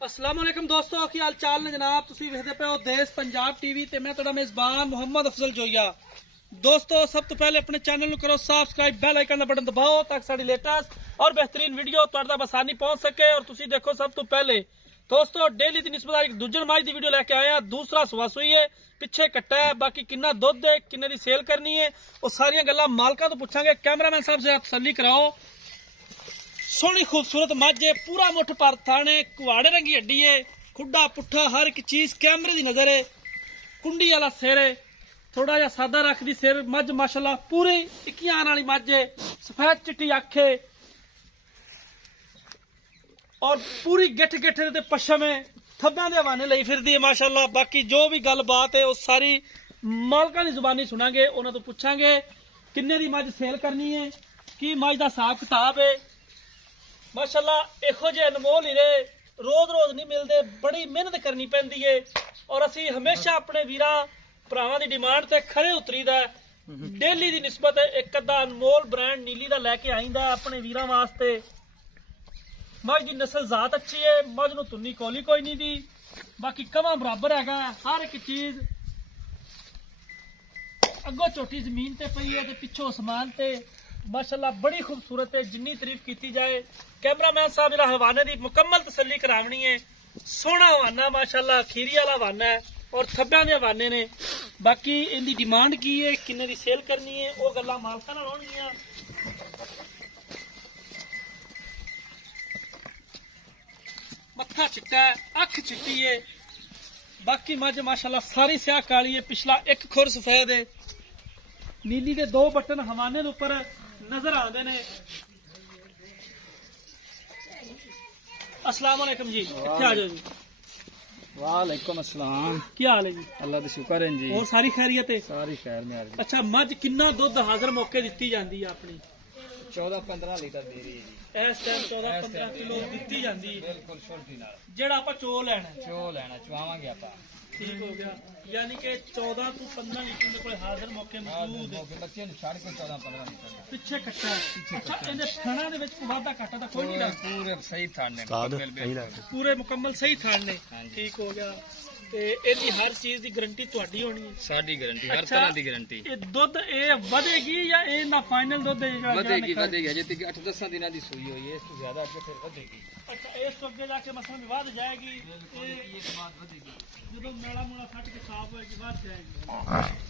अस्सलाम वालेकुम दोस्तों, की हाल चाल ने जनाब। तुसी वेखदे पे हो देश पंजाब टीवी ते मैं तुहाडा मेज़बान मुहम्मद अफजल जोइया। दोस्तों सब तो पहले अपने चैनल को करो सब्सक्राइब, बेल आइकन का बटन दबाओ ताकि साडी लेटेस्ट और बेहतरीन वीडियो तुहाडे तक आसानी पहुंच सके। और तुसी देखो सब तो पहले दोस्तों डेली की निस्बत एक दूजन माई की वीडियो लेके आया। दूसरा सुआ सुई है, पिछे कट्टा है, बाकी किन्ना दुध है, किन्ने दी सेल करनी है, वो सारिया गल्लां मालकां तो पुछांगे। कैमरामैन साहब से तसल्ली कराओ। सोहनी खूबसूरत मझ है, पूरा मुठ पर थाने, कुआड़े रंगी हड्डी है, खुड्डा पुट्ठा हर एक चीज कैमरे की नजर है। कुंडी वाला सिर है, थोड़ा जा सादा रखदी सिर। मझ माशाल्लाह पूरी टिक्कियां आने वाली मझ है, सफेद चिट्टी अख है और पूरी गिठ गिठ ते पशम है, थब्बां दे हवाने लई फिरदी है माशाल्लाह। बाकी जो भी गलबात है वो सारी मालकां दी जुबानी सुनांगे, उन्हां तो पुछांगे किन्ने दी मझ सेल करनी है, की मझ दा हिसाब किताब है। माशाल्लाह इहो जे अनमोल हीरे रोज रोज नहीं मिलते, बड़ी मेहनत करनी पैंदी है। और असी हमेशा अपने वीरा भरावां दी डिमांड ते खरे उतरीदा है। डेली दी निस्बत एक अद्धा अनमोल ब्रांड नीली दा लैके आईंदा अपने वीरां वास्ते। मझ दी नस्ल जात अच्छी है, मझ नूं तुन्नी कोली कोई नहीं दी, बाकी कवां बराबर हैगा हर एक चीज। अगों छोटी जमीन ते पई है ते पिछों आसमान ते माशाल्लाह बड़ी खूबसूरत है। जिन्नी तारीफ की जाए। कैमरामैन साहब मेरा हवाने की मुकम्मल तसल्ली करावनी है। सोहना हवाना माशाल्लाह, खीरी वाला हवाना है और थब्बियां दे हवाने ने। बाकी इनकी डिमांड की है, किन्ने दी सेल करनी है, वो गल्लां मालकां नाल होणगियां। मत्था चिट्टा है, अख चिट्टी है, बाकी मझ माशाल्लाह सारी स्याह काली है, पिछला एक खुर सफेद है। नीली के दो बटन हवाने दे उपर नजर आते ने। अस्सलाम वालेकुम जी, इत्थे आ जाओ जी। वालेकुम अस्सलाम। की हाल है जी? अल्लाह दा शुक्र है जी। और सारी खैरियत है? सारी खैर में आ रही। अच्छा, मझ किन्ना दुध हाजिर मौके दित्ती जाती है अपनी? 14-15 लीटर दे रही है जी। इस टाइम 14-15 किलो दित्ती जाती है। बिल्कुल छोटी नाल जेड़ा आपा चो लेना है। चो लेना चुआवांगे आपा। ठीक हो गया, यानी कि 14 to 15 लीटर दे कोई हाजिर मौके मौजूद है। बच्चे नु छाड़ के 14-15 लीटर दा। पिछे कट्टा है। अच्छा, इहदे थणा दे विच वाधा घाटा तां कोई नहीं लगदा? पूरे सही थाने पूरे मुकम्मल सही थान ने। ठीक हो गया। ते इहदी हर चीज की गारंटी तुहाडी होनी है? साडी गारंटी, हर अच्छा, तरह दी गारंटी। ये दुध ए वधेगी या ए ना फाइनल दुध है जेड़ा ਵਧੇਗੀ ਅਜੇ ਤੱਕ 8-10 ਦਿਨਾਂ ਦੀ ਸੂਈ ਹੋਈ ਹੈ, ਇਸ ਤੋਂ ਜ਼ਿਆਦਾ ਅੱਗੇ ਫਿਰ ਵਧੇਗੀ। अच्छा, इस तो अगे जाके मसलन वध जाएगी, ਇਹ ਬਾਅਦ ਵਧੇਗੀ जो मेला मूला फट के साफ होएगी वध जाएगी।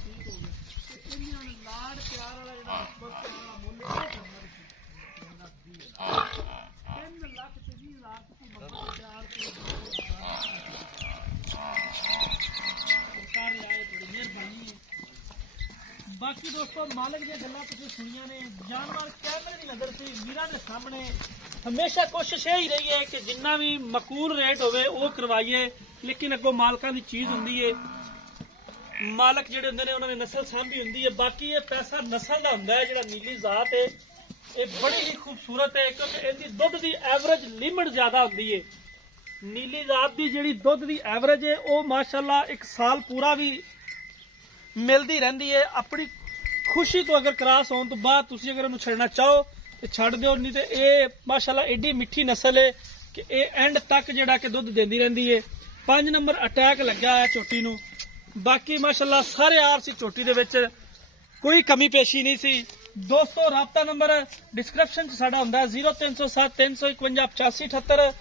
ठीक हो गया। ते इन्हां ने लाड़ प्यार वाला जेड़ा बस वाला मुੱਲ है 3 ਲੱਖ ਤੇ 20 ਲੱਖ ਦੀ ਮੱਝ ਤਿਆਰ ਤੇ सरकार आए, बड़ी मेहरबानी है। बाकी दोस्तों मालिक दी गल्लां तुसीं सुनियां ने, जानवर कैमरे दी नजर से वीरां दे सामने हमेशा कोशिश यही रही है कि जिन्ना भी मकूल रेट होवे वो करवाइए, लेकिन अगों मालकां दी चीज हुंदी है। मालक जिहड़े हुंदे ने उन्हां ने नस्ल सांभी हुंदी है। बाकी ये पैसा नस्ल दा हुंदा है। जिहड़ा नीली जात है ये बड़ी ही खूबसूरत है, क्योंकि इहदी दुध दी एवरेज लिमिट ज्यादा हुंदी है। नीली जात दी जिहड़ी दुध दी एवरेज है वो माशाल्लाह एक साल पूरा भी मिलती रहती है। अपनी खुशी तो अगर क्रॉस होने तो बाद तुसीं अगर उन्हें छड़ना चाहो तो छड़ दो, नहीं तो ये माशाल्लाह एडी मिठी नस्ल है कि ये एंड तक जिहड़ा कि दुध देंदी रहती है। 5 नंबर अटैक लग्या है झोटी नूं। बाकी माशाल्लाह सारे आरसी झोटी दे विच कोई कमी पेशी नहीं सी। दोस्तों राबता नंबर डिस्क्रिप्शन च साडा हुंदा है 0307 351 8578।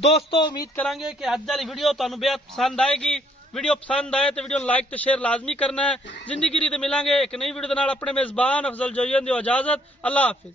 दोस्तों उम्मीद करांगे कि अज वाली वीडियो तुहानूं बेहद पसंद आएगी। वीडियो पसंद आए तो वीडियो लाइक तो शेयर लाजमी करना है। जिंदगी री ते मिलांगे एक नई वीडियो दे नाल। अपने मेज़बान अफजल जोइयन दी इजाजत। अल्लाह हाफिज।